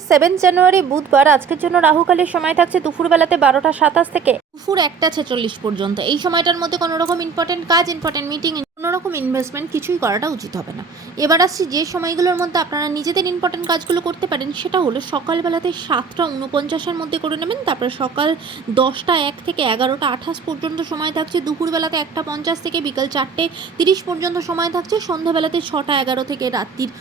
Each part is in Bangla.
7 জানুয়ারি বুধবার আজকের জন্য রাহুকালের সময় থাকছে দুপুরবেলাতে 12টা 27 থেকে দুপুর 1টা 46 পর্যন্ত। এই সময়টার মধ্যে কোনো রকম ইম্পর্টেন্ট কাজ, ইম্পর্টেন্ট মিটিং, কোনো রকম ইনভেস্টমেন্ট কিছুই করাটা উচিত হবে না। এবার আসছি যে সময়গুলোর মধ্যে আপনারা নিজেদের ইম্পর্টেন্ট কাজগুলো করতে পারেন, সেটা হলো সকালবেলাতে 7টা 49-এর মধ্যে করে নেবেন। তারপরে সকাল 10টা 1 থেকে 11টা 28 পর্যন্ত সময় থাকছে। দুপুরবেলাতে 1টা 50 থেকে বিকাল 4টে 30 পর্যন্ত সময় থাকছে। সন্ধ্যাবেলাতে 6টা 11 থেকে রাত্রির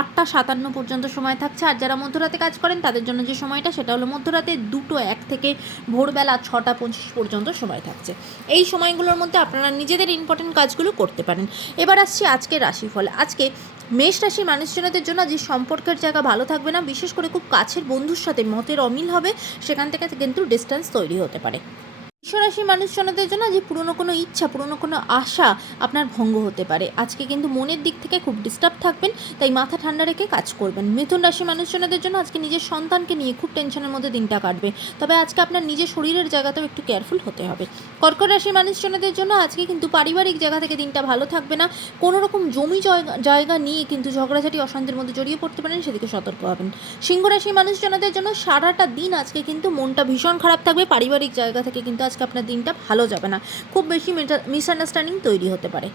8টা 57 পর্যন্ত সময় থাকছে। আর যারা মধ্যরাতে কাজ করেন তাদের জন্য যে সময়টা সেটা হলো মধ্যরাতে 2টো 1 থেকে ভোরবেলা 6টা 25 পর্যন্ত সময় থাকছে। এই সময়গুলোর মধ্যে আপনারা নিজেদের ইম্পর্টেন্ট কাজগুলো করতে পারেন। এবার আসছি আজকের রাশিফল। আজকে মেষ রাশির মানুষজনদের জন্য যে সম্পর্কের জায়গা ভালো থাকবে না, বিশেষ করে খুব কাছের বন্ধুর সাথে মতের অমিল হবে, সেখান থেকে কিন্তু ডিস্টেন্স তৈরি হতে পারে। বৃষ মানুষজনদের জন্য যে পুরনো কোনো ইচ্ছা, পুরনো কোনো আশা আপনার ভঙ্গ হতে পারে। আজকে কিন্তু মনের দিক থেকে খুব ডিস্টার্ব থাকবেন, তাই মাথা ঠান্ডা রেখে কাজ করবেন। মিথুন রাশি মানুষজনদের জন্য আজকে নিজের সন্তানকে নিয়ে খুব টেনশনের মধ্যে দিনটা কাটবে, তবে আজকে আপনার নিজের শরীরের জায়গাতেও একটু কেয়ারফুল হতে হবে। কর্কট রাশি মানুষজনদের জন্য আজকে কিন্তু পারিবারিক জায়গা থেকে দিনটা ভালো থাকবে না। কোনো রকম জমি জায়গা নিয়ে কিন্তু ঝগড়াঝাটি অশান্তির মধ্যে জড়িয়ে পড়তে পারেন, সেদিকে সতর্ক হবেন। সিংহ রাশি মানুষজনদের জন্য সারাটা দিন আজকে কিন্তু মনটা ভীষণ খারাপ থাকবে। পারিবারিক জায়গা থেকে কিন্তু আজকে আপনার দিনটা ভালো যাবে না, খুব বেশি মিসআন্ডারস্ট্যান্ডিং তৈরি হতে পারে।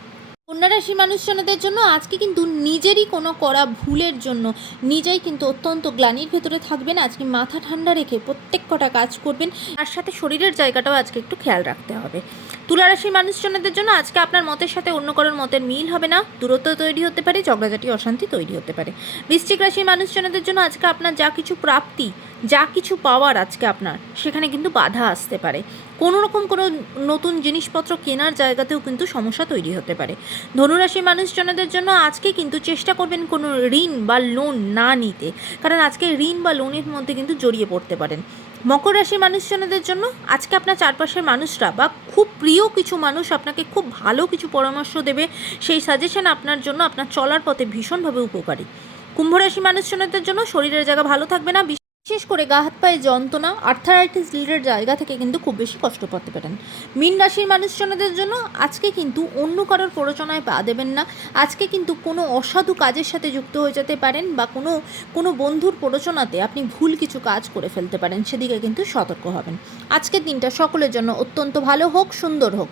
কন্যা রাশি মানুষজনদের জন্য আজকে কিন্তু নিজেরই কোনো করা ভুলের জন্য নিজেই কিন্তু অত্যন্ত গ্লানির ভেতরে থাকবেন। আজকে মাথা ঠান্ডা রেখে প্রত্যেক কটা কাজ করবেন, তার সাথে শরীরের জায়গাটাও আজকে একটু খেয়াল রাখতে হবে। তুলা রাশি মানুষজনদের জন্য আজকে আপনার মতের সাথে অন্য কারোর মতের মিল হবে না, দূরত্ব তৈরি হতে পারে, ঝগড়াঝাটি অশান্তি তৈরি হতে পারে। বৃশ্চিক রাশি মানুষজনদের জন্য আজকে আপনার যা কিছু প্রাপ্তি, যা কিছু পাওয়ার আজকে আপনার, সেখানে কিন্তু বাধা আসতে পারে। কোনো রকম কোনো নতুন জিনিসপত্র কেনার জায়গাতেও কিন্তু সমস্যা তৈরি হতে পারে। ধনুরাশি মানুষজনদের জন্য আজকে কিন্তু চেষ্টা করবেন কোনো ঋণ বা লোন না নিতে, কারণ আজকে ঋণ বা লোনের মধ্যে কিন্তু জড়িয়ে পড়তে পারেন। মকর রাশি মানুষজনদের জন্য আজকে আপনার চারপাশের মানুষরা বা খুব প্রিয় কিছু মানুষ আপনাকে খুব ভালো কিছু পরামর্শ দেবে, সেই সাজেশন আপনার জন্য আপনার চলার পথে ভীষণভাবে উপকারী। কুম্ভ রাশি মানুষজনদের জন্য শরীরের জায়গা ভালো থাকবে না, বিশেষ করে গা হাত পায়ে যন্ত্রণা, আর্থারাইটিস রিলেটেড জায়গা থেকে কিন্তু খুব বেশি কষ্ট পাতে পারেন। মীন রাশির মানুষজনদের জন্য আজকে কিন্তু অন্য কারোর প্ররোচনায় পা দেবেন না। আজকে কিন্তু কোনো অসাধু কাজের সাথে যুক্ত হয়ে যেতে পারেন, বা কোনো বন্ধুর প্ররোচনাতে আপনি ভুল কিছু কাজ করে ফেলতে পারেন, সেদিকে কিন্তু সতর্ক হবেন। আজকের দিনটা সকলের জন্য অত্যন্ত ভালো হোক, সুন্দর হোক।